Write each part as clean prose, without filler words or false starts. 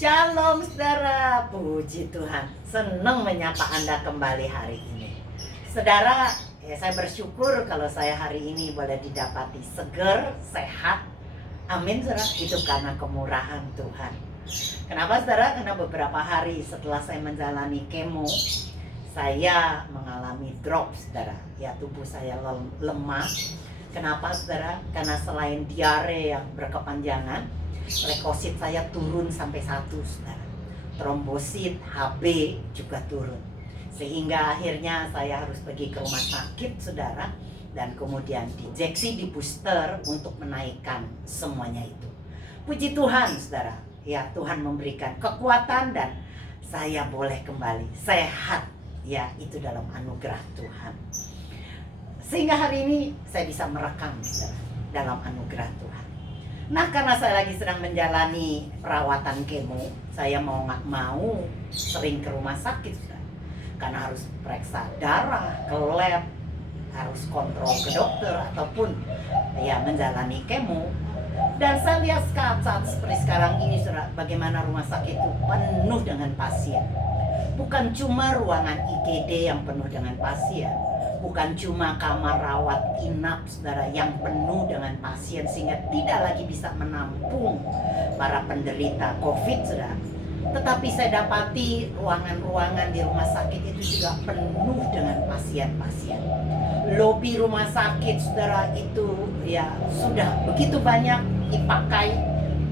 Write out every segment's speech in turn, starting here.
Shalom saudara, puji Tuhan. Senang menyapa Anda kembali hari ini. Saudara, saya bersyukur kalau saya hari ini boleh didapati seger, sehat. Amin saudara, itu karena kemurahan Tuhan. Kenapa saudara? Karena beberapa hari setelah saya menjalani kemo, saya mengalami drop saudara. Ya, tubuh saya lemah. Kenapa saudara? Karena selain diare yang berkepanjangan, leukosit saya turun sampai 1 saudara. Trombosit HB juga turun. Sehingga akhirnya saya harus pergi ke rumah sakit saudara. Dan kemudian diinjeksi di booster untuk menaikkan semuanya itu. Puji Tuhan saudara. Ya, Tuhan memberikan kekuatan dan saya boleh kembali sehat. Ya, itu dalam anugerah Tuhan. Sehingga hari ini saya bisa merekam saudara, dalam anugerah Tuhan. Nah, karena saya lagi sedang menjalani perawatan kemo, saya mau nggak mau sering ke rumah sakit saudara. Karena harus periksa darah, ke lab, harus kontrol ke dokter ataupun ya menjalani kemo. Dan saya lihat saat seperti sekarang ini saudara, bagaimana rumah sakit itu penuh dengan pasien. Bukan cuma ruangan IGD yang penuh dengan pasien, bukan cuma kamar rawat inap saudara yang penuh dengan pasien sehingga tidak lagi bisa menampung para penderita COVID saudara. Tetapi saya dapati ruangan-ruangan di rumah sakit itu juga penuh dengan pasien-pasien. Lobi rumah sakit saudara itu ya sudah begitu banyak dipakai,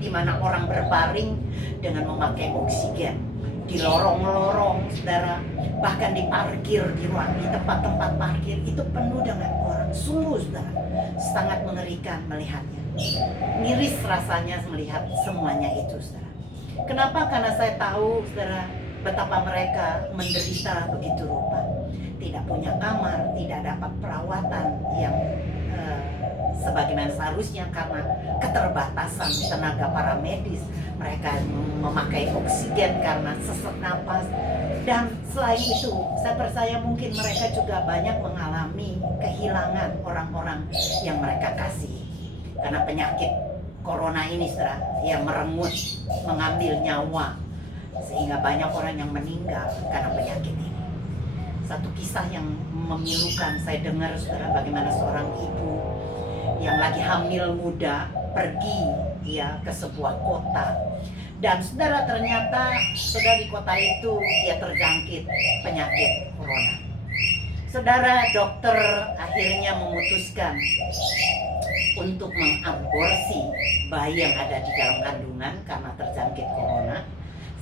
di mana orang berbaring dengan memakai oksigen. Di lorong-lorong saudara, bahkan di parkir, di tempat-tempat parkir itu penuh dengan orang. Sungguh saudara, sangat mengerikan melihatnya. Miris rasanya melihat semuanya itu saudara. Kenapa? Karena saya tahu saudara betapa mereka menderita begitu rupa. Tidak punya kamar, tidak dapat perawatan yang sebagaimana seharusnya karena keterbatasan tenaga para medis. Mereka memakai oksigen karena sesak napas. Dan selain itu, saya percaya mungkin mereka juga banyak mengalami kehilangan orang-orang yang mereka kasih. Karena penyakit corona ini saudara, yang merenggut, mengambil nyawa. Sehingga banyak orang yang meninggal karena penyakit ini. Satu kisah yang memilukan saya dengar saudara, bagaimana seorang ibu yang lagi hamil muda pergi ya ke sebuah kota, dan saudara ternyata saudara di kota itu dia terjangkit penyakit corona. Saudara, dokter akhirnya memutuskan untuk mengaborsi bayi yang ada di dalam kandungan karena terjangkit corona.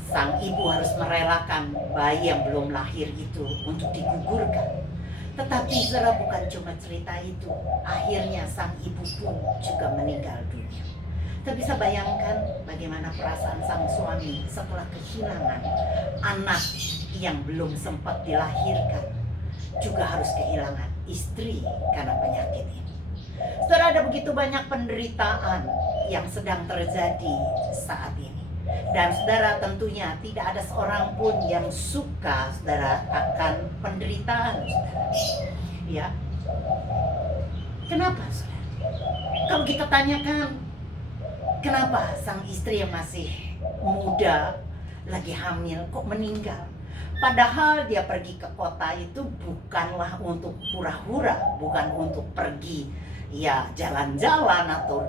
Sang ibu harus merelakan bayi yang belum lahir itu untuk digugurkan. Tetapi saudara, bukan cuma cerita itu. Akhirnya sang ibu pun juga meninggal dunia. Tapi bisa bayangkan bagaimana perasaan sang suami setelah kehilangan anak yang belum sempat dilahirkan. Juga harus kehilangan istri karena penyakit ini. Saudara, ada begitu banyak penderitaan yang sedang terjadi saat ini. Dan saudara, tentunya tidak ada seorang pun yang suka saudara akan penderitaan saudara. Ya. Kenapa saudara? Kalau kita tanyakan, kenapa sang istri yang masih muda lagi hamil kok meninggal? Padahal dia pergi ke kota itu bukanlah untuk hura-hura, bukan untuk pergi ya jalan-jalan atau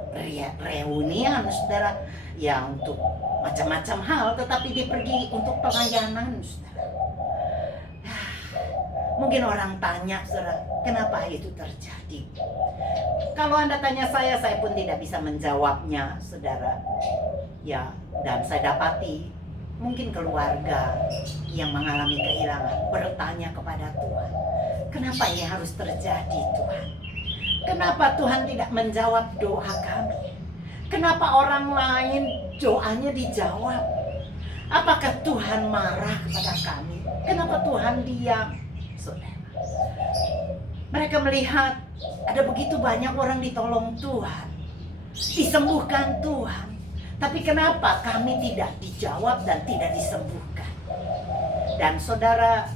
reunian saudara, ya untuk macam-macam hal, tetapi dia pergi untuk pelayanan saudara. Mungkin orang tanya saudara, kenapa itu terjadi? Kalau Anda tanya saya pun tidak bisa menjawabnya saudara. Ya, dan saya dapati mungkin keluarga yang mengalami kehilangan bertanya kepada Tuhan, kenapa ini harus terjadi Tuhan? Kenapa Tuhan tidak menjawab doa kami? Kenapa orang lain doanya dijawab? Apakah Tuhan marah kepada kami? Kenapa Tuhan diam? Saudara, mereka melihat ada begitu banyak orang ditolong Tuhan, disembuhkan Tuhan. Tapi kenapa kami tidak dijawab dan tidak disembuhkan? Dan saudara,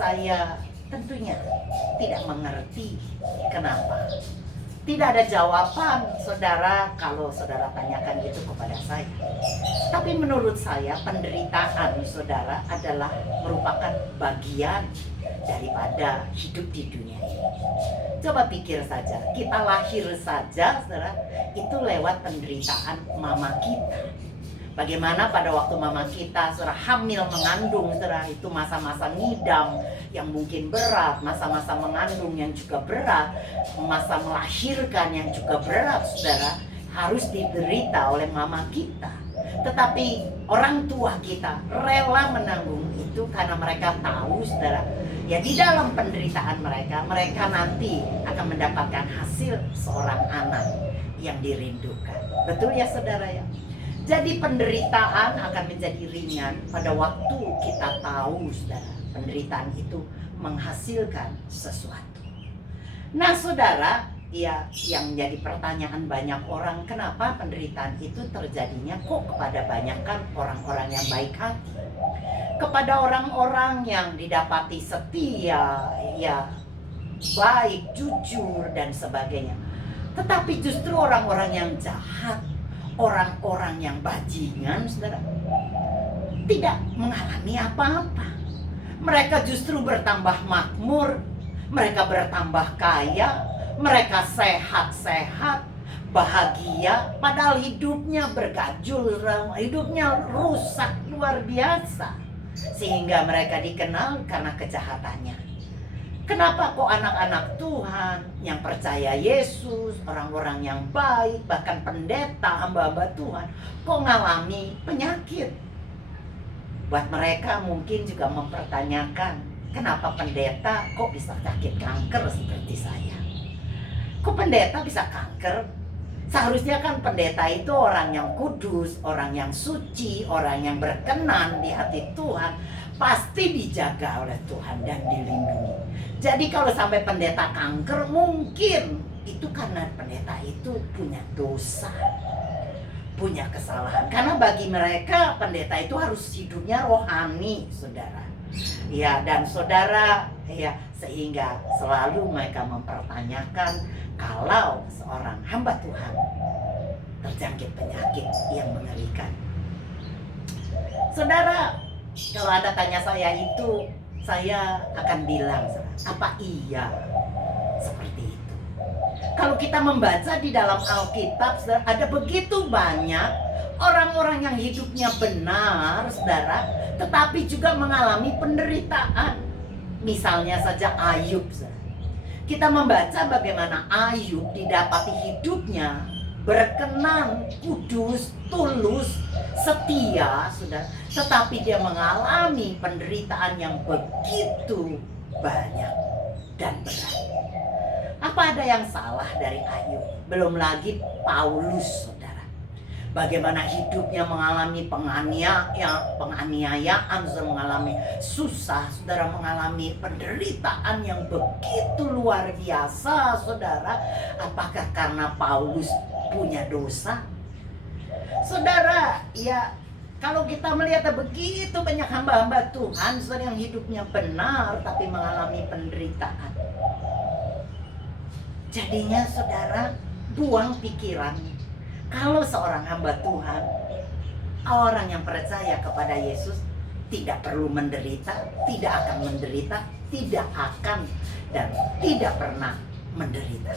saya tentunya tidak mengerti kenapa. Tidak ada jawaban saudara kalau saudara tanyakan itu kepada saya. Tapi Tetapi menurut saya penderitaan saudara adalah merupakan bagian daripada hidup di dunia ini. Coba pikir saja, kita lahir saja saudara, itu lewat penderitaan mama kita. Bagaimana pada waktu mama kita saudara hamil mengandung, saudara, itu masa-masa ngidam yang mungkin berat, masa-masa mengandung yang juga berat, masa melahirkan yang juga berat, saudara, harus diderita oleh mama kita. Tetapi orang tua kita rela menanggung itu karena mereka tahu, saudara, ya di dalam penderitaan mereka, mereka nanti akan mendapatkan hasil seorang anak yang dirindukan. Betul ya saudara ya? Jadi penderitaan akan menjadi ringan pada waktu kita tahu, saudara, penderitaan itu menghasilkan sesuatu. Nah saudara, ya yang menjadi pertanyaan banyak orang, kenapa penderitaan itu terjadinya kok kepada banyakkan orang-orang yang baik hati, kepada orang-orang yang didapati setia, ya baik, jujur dan sebagainya. Tetapi justru orang-orang yang jahat, orang-orang yang bajingan, saudara, tidak mengalami apa-apa. Mereka justru bertambah makmur, mereka bertambah kaya, mereka sehat-sehat, bahagia, padahal hidupnya bergajul, hidupnya rusak luar biasa. Sehingga mereka dikenal karena kejahatannya. Kenapa kok anak-anak Tuhan yang percaya Yesus, orang-orang yang baik, bahkan pendeta, hamba-hamba Tuhan, kok ngalami penyakit? Buat mereka mungkin juga mempertanyakan, kenapa pendeta kok bisa sakit kanker seperti saya? Kok pendeta bisa kanker? Seharusnya kan pendeta itu orang yang kudus, orang yang suci, orang yang berkenan di hati Tuhan, pasti dijaga oleh Tuhan dan dilindungi. Jadi kalau sampai pendeta kanker, mungkin itu karena pendeta itu punya dosa, punya kesalahan. Karena bagi mereka pendeta itu harus hidupnya rohani, saudara. Ya, dan saudara, ya, sehingga selalu mereka mempertanyakan kalau seorang hamba Tuhan terjangkit penyakit yang mengerikan. Saudara, kalau Anda tanya saya itu, saya akan bilang, apa iya seperti itu? Kalau kita membaca di dalam Alkitab, ada begitu banyak orang-orang yang hidupnya benar, saudara, tetapi juga mengalami penderitaan. Misalnya saja Ayub, saudara. Kita membaca bagaimana Ayub didapati hidupnya berkenan, kudus, tulus, setia, saudara. Tetapi dia mengalami penderitaan yang begitu banyak dan berat. Apa ada yang salah dari Ayub? Belum lagi Paulus, saudara. Bagaimana hidupnya mengalami penganiayaan, saudara, mengalami susah, saudara, mengalami penderitaan yang begitu luar biasa, saudara. Apakah karena Paulus punya dosa? Saudara, ya kalau kita melihat begitu banyak hamba-hamba Tuhan, saudara, yang hidupnya benar tapi mengalami penderitaan. Jadinya saudara, buang pikiran. Kalau seorang hamba Tuhan, orang yang percaya kepada Yesus, tidak perlu menderita, tidak akan menderita, tidak akan dan tidak pernah menderita.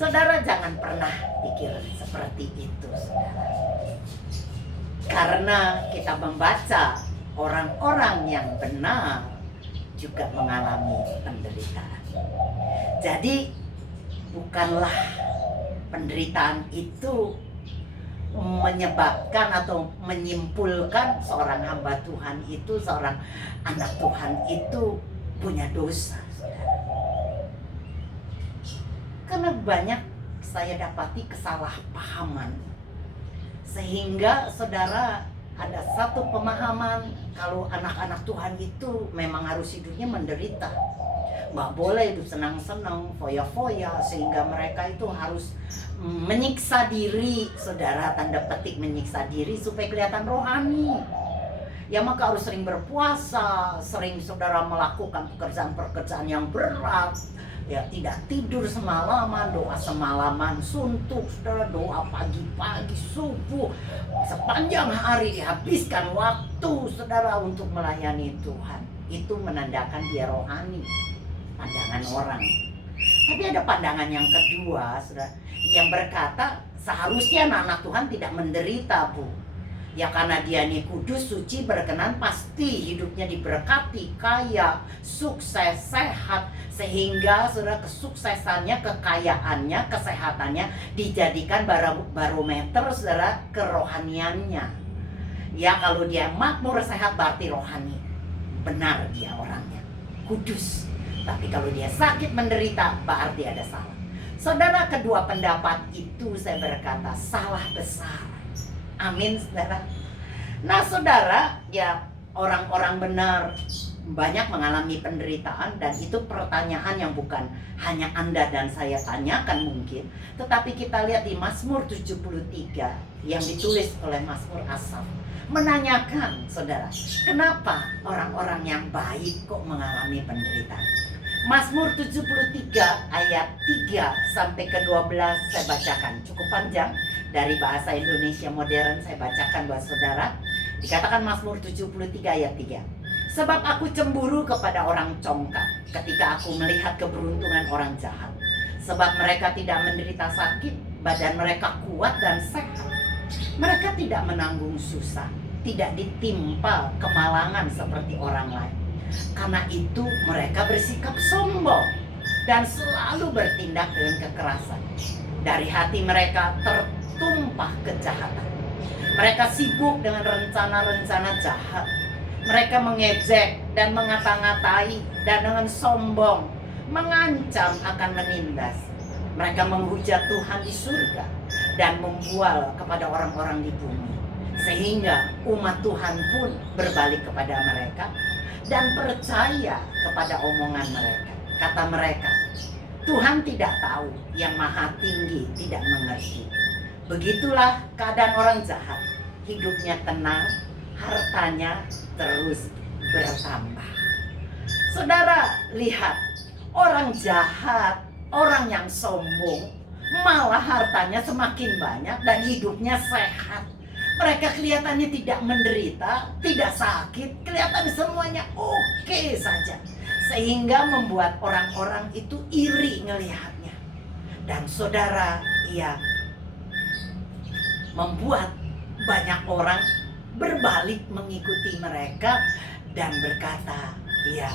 Saudara, jangan pernah pikir seperti itu, saudara. Karena kita membaca orang-orang yang benar juga mengalami penderitaan. Jadi bukanlah penderitaan itu menyebabkan atau menyimpulkan seorang hamba Tuhan itu, seorang anak Tuhan itu punya dosa, saudara. Karena banyak saya dapati kesalahpahaman, sehingga saudara ada satu pemahaman kalau anak-anak Tuhan itu memang harus hidupnya menderita, nggak boleh hidup senang-senang, foya-foya, sehingga mereka itu harus menyiksa diri, saudara, tanda petik menyiksa diri supaya kelihatan rohani. Ya maka harus sering berpuasa, sering saudara melakukan pekerjaan-pekerjaan yang berat, ya tidak tidur semalaman, doa semalaman suntuk, saudara, doa pagi-pagi, subuh, sepanjang hari dihabiskan waktu saudara untuk melayani Tuhan. Itu menandakan dia rohani, pandangan orang. Tapi ada pandangan yang kedua, saudara, yang berkata seharusnya anak Tuhan tidak menderita, Bu. Ya karena dia ini kudus, suci, berkenan, pasti hidupnya diberkati, kaya, sukses, sehat. Sehingga saudara, kesuksesannya, kekayaannya, kesehatannya dijadikan barometer saudara kerohaniannya. Ya kalau dia makmur sehat berarti rohani. Benar dia orangnya, kudus. Tapi kalau dia sakit menderita berarti ada salah. Saudara, kedua pendapat itu saya berkata salah besar. Amin, saudara. Nah, saudara, ya orang-orang benar banyak mengalami penderitaan, dan itu pertanyaan yang bukan hanya Anda dan saya tanyakan mungkin, tetapi kita lihat di Mazmur 73 yang ditulis oleh Mazmur Asaf, menanyakan, saudara, kenapa orang-orang yang baik kok mengalami penderitaan? Mazmur 73 ayat 3 sampai ke 12 saya bacakan, cukup panjang. Dari bahasa Indonesia modern saya bacakan buat saudara. Dikatakan Mazmur 73 ayat 3. Sebab aku cemburu kepada orang congkak ketika aku melihat keberuntungan orang jahat. Sebab mereka tidak menderita sakit, badan mereka kuat dan sehat. Mereka tidak menanggung susah, tidak ditimpa kemalangan seperti orang lain. Karena itu mereka bersikap sombong dan selalu bertindak dengan kekerasan. Dari hati mereka tertumpah kejahatan. Mereka sibuk dengan rencana-rencana jahat. Mereka mengejek dan mengata-ngatai, dan dengan sombong mengancam akan menindas. Mereka menghujat Tuhan di surga dan membual kepada orang-orang di bumi. Sehingga umat Tuhan pun berbalik kepada mereka dan percaya kepada omongan mereka. Kata mereka, Tuhan tidak tahu, yang maha tinggi tidak mengerti. Begitulah keadaan orang jahat. Hidupnya tenang, hartanya terus bertambah. Saudara, lihat, orang jahat, orang yang sombong, malah hartanya semakin banyak dan hidupnya sehat. Mereka kelihatannya tidak menderita, tidak sakit, kelihatan semuanya oke saja. Sehingga membuat orang-orang itu iri ngelihatnya. Dan saudara, ya, membuat banyak orang berbalik mengikuti mereka dan berkata, ya,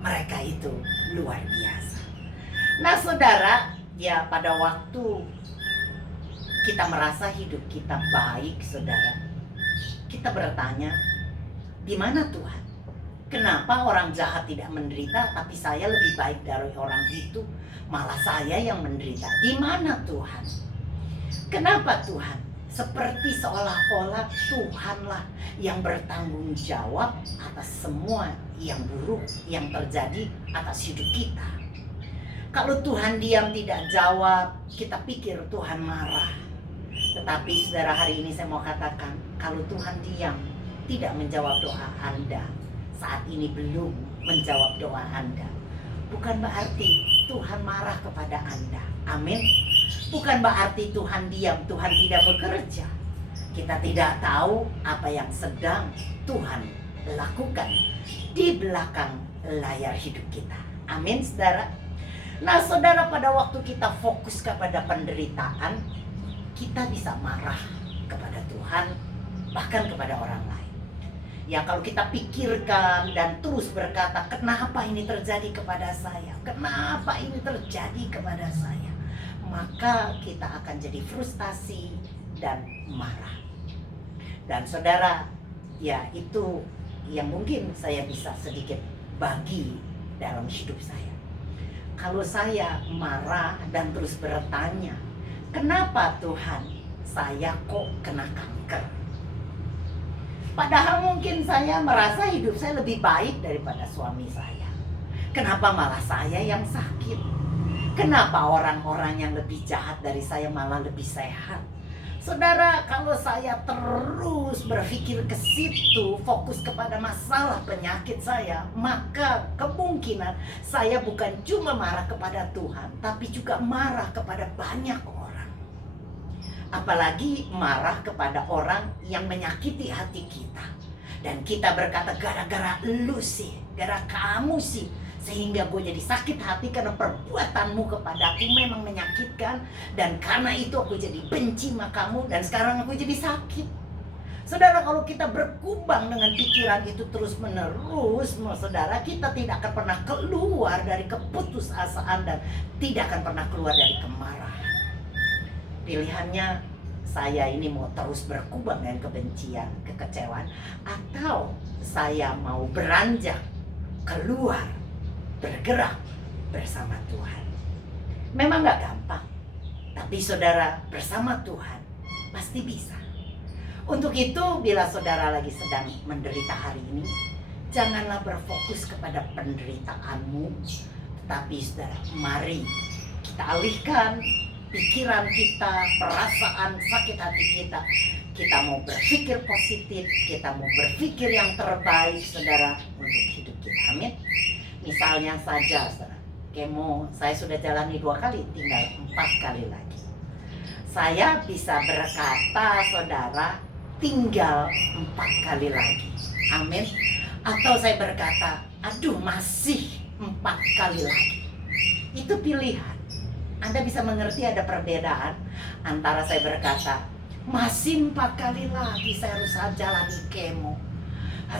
mereka itu luar biasa. Nah, saudara, ya pada waktu kita merasa hidup kita baik, saudara, kita bertanya, di mana Tuhan? Kenapa orang jahat tidak menderita, tapi saya lebih baik dari orang itu? Malah saya yang menderita. Di mana Tuhan? Kenapa Tuhan? Seperti seolah-olah Tuhanlah yang bertanggung jawab atas semua yang buruk yang terjadi atas hidup kita. Kalau Tuhan diam tidak jawab, kita pikir Tuhan marah. Tetapi saudara, hari ini saya mau katakan, kalau Tuhan diam, tidak menjawab doa Anda, saat ini belum menjawab doa Anda, bukan berarti Tuhan marah kepada Anda. Amin. Bukan berarti Tuhan diam, Tuhan tidak bekerja. Kita tidak tahu apa yang sedang Tuhan lakukan di belakang layar hidup kita. Amin, saudara. Nah, saudara, pada waktu kita fokus kepada penderitaan, kita bisa marah kepada Tuhan, bahkan kepada orang lain. Ya, kalau kita pikirkan dan terus berkata, kenapa ini terjadi kepada saya? Kenapa ini terjadi kepada saya? Maka kita akan jadi frustasi dan marah. Dan saudara, ya itu yang mungkin saya bisa sedikit bagi dalam hidup saya. Kalau saya marah dan terus bertanya, kenapa Tuhan saya kok kena kanker? Padahal mungkin saya merasa hidup saya lebih baik daripada suami saya. Kenapa malah saya yang sakit? Kenapa orang-orang yang lebih jahat dari saya malah lebih sehat? Saudara, kalau saya terus berpikir ke situ, fokus kepada masalah penyakit saya, maka kemungkinan saya bukan cuma marah kepada Tuhan, tapi juga marah kepada banyak orang. Apalagi marah kepada orang yang menyakiti hati kita. Dan kita berkata, gara-gara lu sih, gara kamu sih, sehingga gue jadi sakit hati karena perbuatanmu kepadaku memang menyakitkan. Dan karena itu aku jadi benci sama kamu, dan sekarang aku jadi sakit. Saudara, kalau kita berkubang dengan pikiran itu terus menerus, saudara, kita tidak akan pernah keluar dari keputusasaan dan tidak akan pernah keluar dari kemarahan. Pilihannya, saya ini mau terus berkubang dengan kebencian, kekecewaan, atau saya mau beranjak keluar, bergerak bersama Tuhan. Memang gak gampang, tapi saudara, bersama Tuhan pasti bisa. Untuk itu, bila saudara lagi sedang menderita hari ini, janganlah berfokus kepada penderitaanmu, tetapi saudara, mari kita alihkan pikiran kita, perasaan sakit hati kita. Kita mau berpikir positif, kita mau berpikir yang terbaik, saudara, untuk hidup kita. Amin. Misalnya saja, saudara, kemo saya sudah jalani 2 kali, tinggal 4 kali lagi. Saya bisa berkata, saudara, tinggal 4 kali lagi. Amin. Atau saya berkata, aduh, masih 4 kali lagi. Itu pilihan. Anda bisa mengerti ada perbedaan antara saya berkata, masih 4 kali lagi saya harus jalani kemo.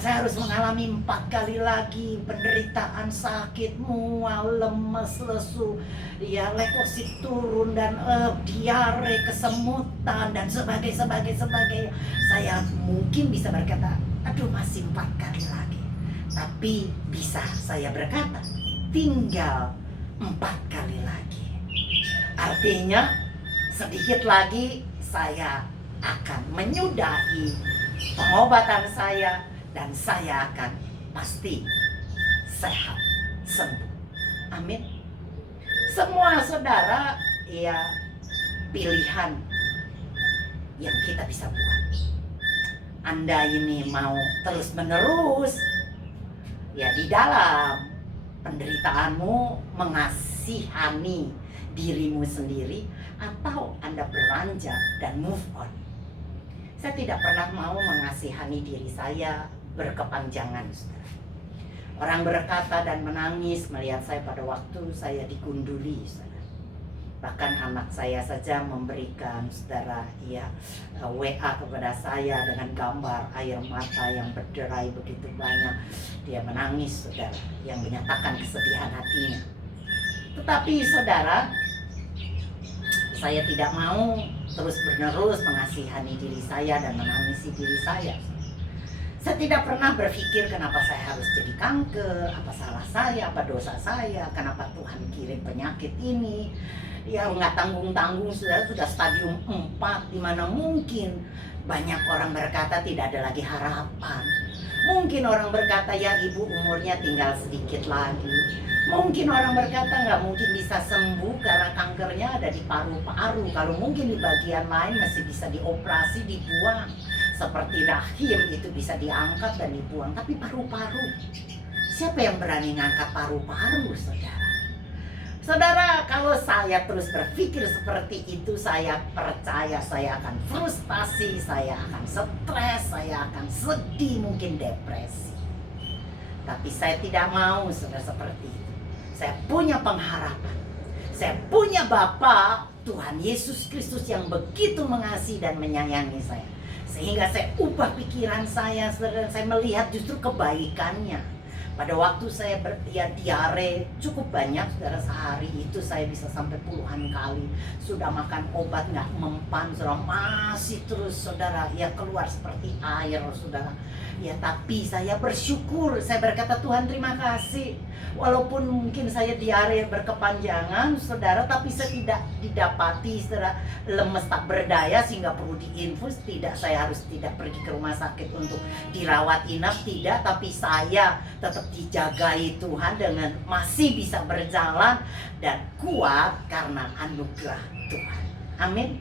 Saya harus mengalami 4 kali lagi penderitaan, sakit, mual, lemes, lesu, ya, leukosit turun, dan diare, kesemutan, dan sebagainya. Saya mungkin bisa berkata, aduh, masih 4 kali lagi. Tapi bisa saya berkata, tinggal 4 kali lagi. Artinya, sedikit lagi saya akan menyudahi pengobatan saya, dan saya akan pasti sehat, sembuh. Amin. Semua saudara, ya, pilihan yang kita bisa buat. Anda ini mau terus menerus, ya, di dalam penderitaanmu mengasihani dirimu sendiri, atau Anda beranjak dan move on. Saya tidak pernah mau mengasihani diri saya berkepanjangan, saudara. Orang berkata dan menangis melihat saya pada waktu saya digunduli, saudara. Bahkan anak saya saja memberikan, saudara, ya, WA kepada saya dengan gambar air mata yang berderai begitu banyak. Dia menangis, saudara, yang menyatakan kesedihan hatinya. Tetapi saudara, saya tidak mau terus menerus mengasihani diri saya dan menangisi diri saya. Saya tidak pernah berpikir kenapa saya harus jadi kanker, apa salah saya, apa dosa saya, kenapa Tuhan kirim penyakit ini. Ya, nggak tanggung-tanggung, sudah stadium 4, di mana mungkin banyak orang berkata tidak ada lagi harapan. Mungkin orang berkata, ya, ibu umurnya tinggal sedikit lagi. Mungkin orang berkata nggak mungkin bisa sembuh karena kankernya ada di paru-paru. Kalau mungkin di bagian lain masih bisa dioperasi, dibuang. Seperti rahim itu bisa diangkat dan dibuang. Tapi paru-paru, siapa yang berani ngangkat paru-paru, saudara? Saudara, kalau saya terus berpikir seperti itu, saya percaya saya akan frustasi, saya akan stres, saya akan sedih, mungkin depresi. Tapi saya tidak mau, saudara, seperti itu. Saya punya pengharapan. Saya punya Bapa, Tuhan Yesus Kristus, yang begitu mengasihi dan menyayangi saya. Sehingga saya ubah pikiran saya, saudara, dan saya melihat justru kebaikannya. Pada waktu saya diare cukup banyak, saudara, sehari itu saya bisa sampai puluhan kali. Sudah makan obat nggak mempan, saudara, masih terus, saudara, ya, keluar seperti air, saudara. Ya, tapi saya bersyukur, saya berkata, Tuhan terima kasih. Walaupun mungkin saya diare berkepanjangan, saudara, tapi saya tidak didapati, saudara, lemes tak berdaya sehingga perlu diinfus. Tidak, saya harus tidak pergi ke rumah sakit untuk dirawat inap, tidak. Tapi saya tetap dijagai Tuhan dengan masih bisa berjalan dan kuat karena anugerah Tuhan. Amin.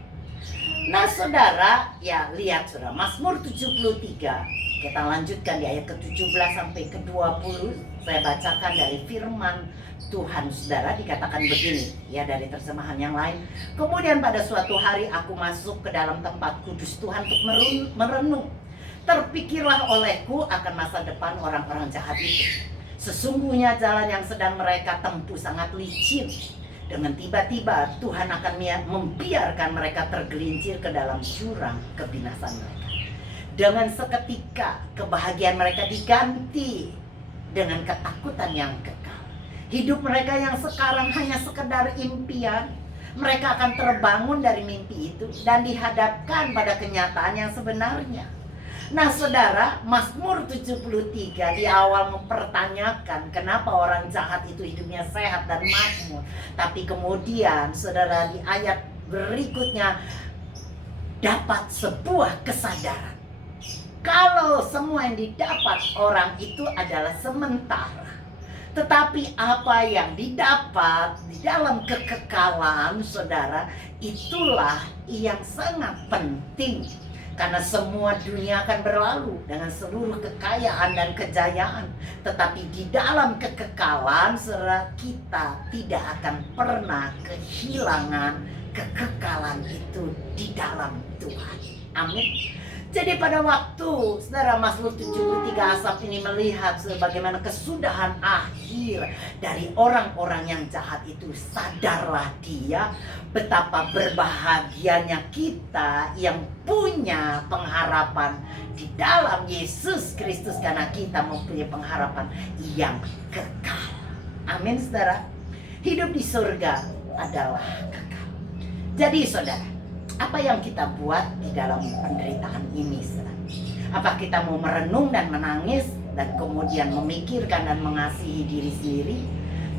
Nah saudara, ya lihat saudara, Mazmur 73, kita lanjutkan di ayat ke-17 sampai ke-20. Saya bacakan dari firman Tuhan saudara, dikatakan begini, ya dari terjemahan yang lain. Kemudian pada suatu hari aku masuk ke dalam tempat kudus Tuhan untuk merenung. Terpikirlah olehku akan masa depan orang-orang jahat itu. Sesungguhnya jalan yang sedang mereka tempuh sangat licin. Dengan tiba-tiba Tuhan akan membiarkan mereka tergelincir ke dalam jurang kebinasan mereka. Dengan seketika kebahagiaan mereka diganti dengan ketakutan yang kekal. Hidup mereka yang sekarang hanya sekedar impian, mereka akan terbangun dari mimpi itu dan dihadapkan pada kenyataan yang sebenarnya. Nah saudara, Mazmur 73 di awal mempertanyakan kenapa orang jahat itu hidupnya sehat dan makmur. Tapi kemudian saudara di ayat berikutnya dapat sebuah kesadaran. Kalau semua yang didapat orang itu adalah sementara. Tetapi apa yang didapat di dalam kekekalan saudara, itulah yang sangat penting. Karena semua dunia akan berlalu dengan seluruh kekayaan dan kejayaan. Tetapi di dalam kekekalan saudara, kita tidak akan pernah kehilangan kekekalan itu di dalam Tuhan. Amin. Jadi pada waktu saudara Mazmur 73 Asaf ini melihat bagaimana kesudahan akhir dari orang-orang yang jahat itu, sadarlah dia betapa berbahagianya kita yang punya pengharapan di dalam Yesus Kristus, karena kita mempunyai pengharapan yang kekal. Amin saudara. Hidup di surga adalah kekal. Jadi saudara, apa yang kita buat di dalam penderitaan ini saudara? Apa kita mau merenung dan menangis dan kemudian memikirkan dan mengasihi diri sendiri?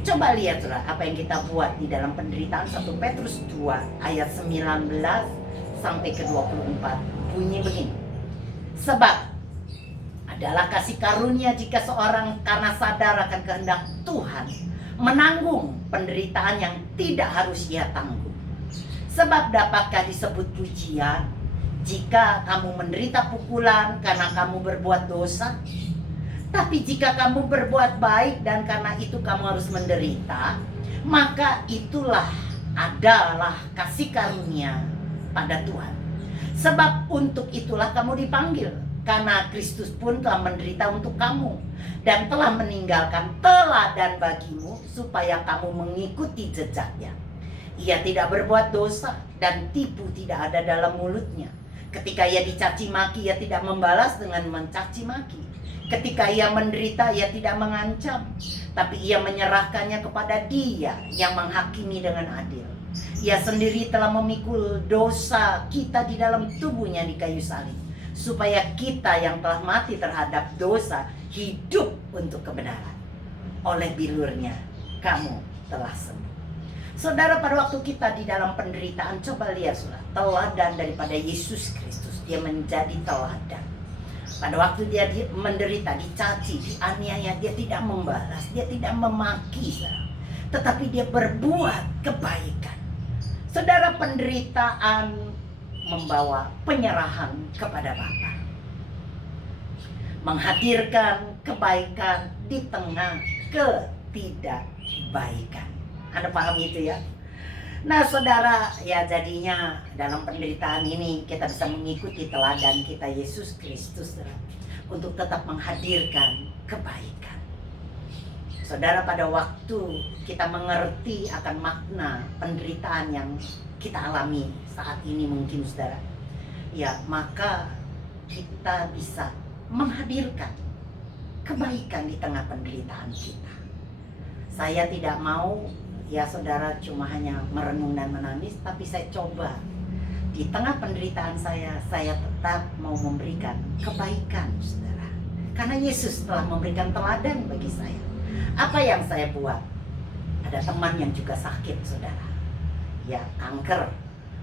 Coba lihat saudara, apa yang kita buat di dalam penderitaan. 1 Petrus 2 ayat 19 sampai ke 24 bunyi begini. Sebab adalah kasih karunia jika seorang karena sadar akan kehendak Tuhan menanggung penderitaan yang tidak harus ia tanggung. Sebab dapatkah disebut pujian jika kamu menderita pukulan karena kamu berbuat dosa? Tapi jika kamu berbuat baik dan karena itu kamu harus menderita, maka itulah adalah kasih karunia pada Tuhan. Sebab untuk itulah kamu dipanggil, karena Kristus pun telah menderita untuk kamu dan telah meninggalkan teladan bagimu supaya kamu mengikuti jejaknya. Ia tidak berbuat dosa dan tipu tidak ada dalam mulutnya. Ketika ia dicaci maki, ia tidak membalas dengan mencaci maki. Ketika ia menderita, ia tidak mengancam, tapi ia menyerahkannya kepada Dia yang menghakimi dengan adil. Ia sendiri telah memikul dosa kita di dalam tubuhnya di kayu salib, supaya kita yang telah mati terhadap dosa hidup untuk kebenaran. Oleh bilurnya kamu telah sembuh. Saudara, pada waktu kita di dalam penderitaan, coba lihat saudara, teladan daripada Yesus Kristus. Dia menjadi teladan. Pada waktu dia menderita, dicaci, dianiaya, dia tidak membalas, dia tidak memaki saudara, tetapi dia berbuat kebaikan. Saudara, penderitaan membawa penyerahan kepada Bapa, menghadirkan kebaikan di tengah ketidakbaikan. Anda paham itu ya? Nah saudara, ya jadinya dalam penderitaan ini kita bisa mengikuti teladan kita Yesus Kristus saudara, untuk tetap menghadirkan kebaikan. Saudara, pada waktu kita mengerti akan makna penderitaan yang kita alami saat ini mungkin saudara, ya maka kita bisa menghadirkan kebaikan di tengah penderitaan kita. Saya tidak mau ya saudara cuma hanya merenung dan menangis, tapi saya coba di tengah penderitaan saya tetap mau memberikan kebaikan saudara. Karena Yesus telah memberikan teladan bagi saya. Apa yang saya buat? Ada teman yang juga sakit saudara, ya kanker.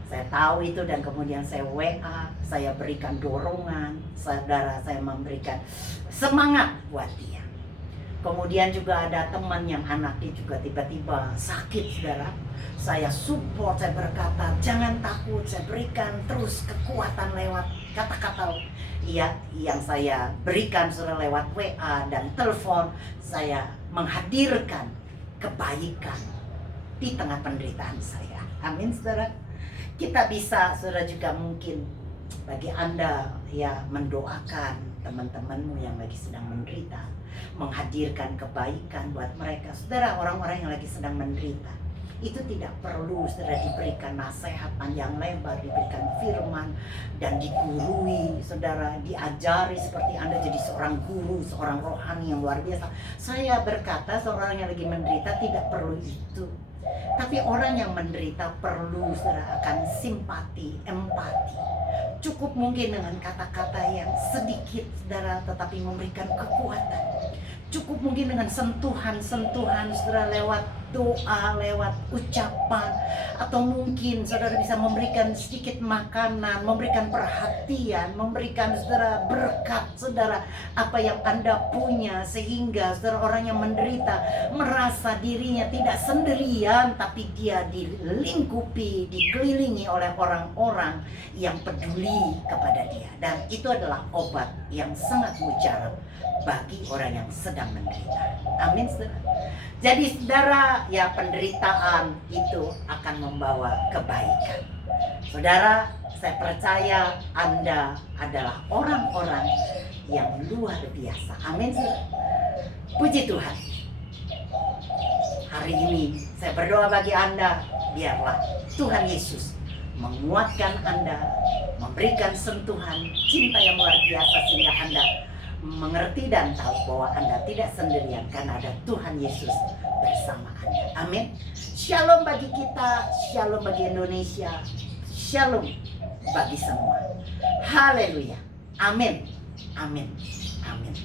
Saya tahu itu dan kemudian saya WA, saya berikan dorongan, saudara, saya memberikan semangat buat dia. Kemudian juga ada teman yang anaknya juga tiba-tiba sakit, saudara. Saya support, saya berkata, jangan takut, saya berikan terus kekuatan lewat kata-kata yang saya berikan, saudara, lewat WA dan telepon. Saya menghadirkan kebaikan di tengah penderitaan saya. Amin, saudara. Kita bisa, saudara, juga mungkin bagi Anda ya mendoakan teman-temanmu yang lagi sedang menderita, menghadirkan kebaikan buat mereka. Saudara, orang-orang yang lagi sedang menderita itu tidak perlu, saudara, diberikan nasihat panjang lebar, diberikan firman dan digurui, saudara, diajari seperti Anda jadi seorang guru, seorang rohani yang luar biasa. Saya berkata, seorang yang lagi menderita tidak perlu itu. Tapi orang yang menderita perlu, saudara, akan simpati, empati. Cukup mungkin dengan kata-kata yang sedikit, saudara, tetapi memberikan kekuatan. Cukup mungkin dengan sentuhan-sentuhan, saudara, lewat doa, lewat ucapan. Atau mungkin saudara bisa memberikan sedikit makanan, memberikan perhatian, memberikan, saudara, berkat, saudara, apa yang Anda punya. Sehingga saudara, orang yang menderita merasa dirinya tidak sendirian, tapi dia dilingkupi, dikelilingi oleh orang-orang yang peduli kepada dia. Dan itu adalah obat yang sangat mujarab bagi orang yang sedang menderita. Amin, saudara. Jadi saudara, ya penderitaan itu akan membawa kebaikan. Saudara, saya percaya Anda adalah orang-orang yang luar biasa. Amin, saudara. Puji Tuhan. Hari ini saya berdoa bagi Anda, biarlah Tuhan Yesus menguatkan Anda, memberikan sentuhan cinta yang luar biasa sehingga Anda mengerti dan tahu bahwa Anda tidak sendirian karena ada Tuhan Yesus bersama Anda. Amin. Shalom bagi kita, shalom bagi Indonesia, shalom bagi semua. Haleluya. Amin. Amin. Amin.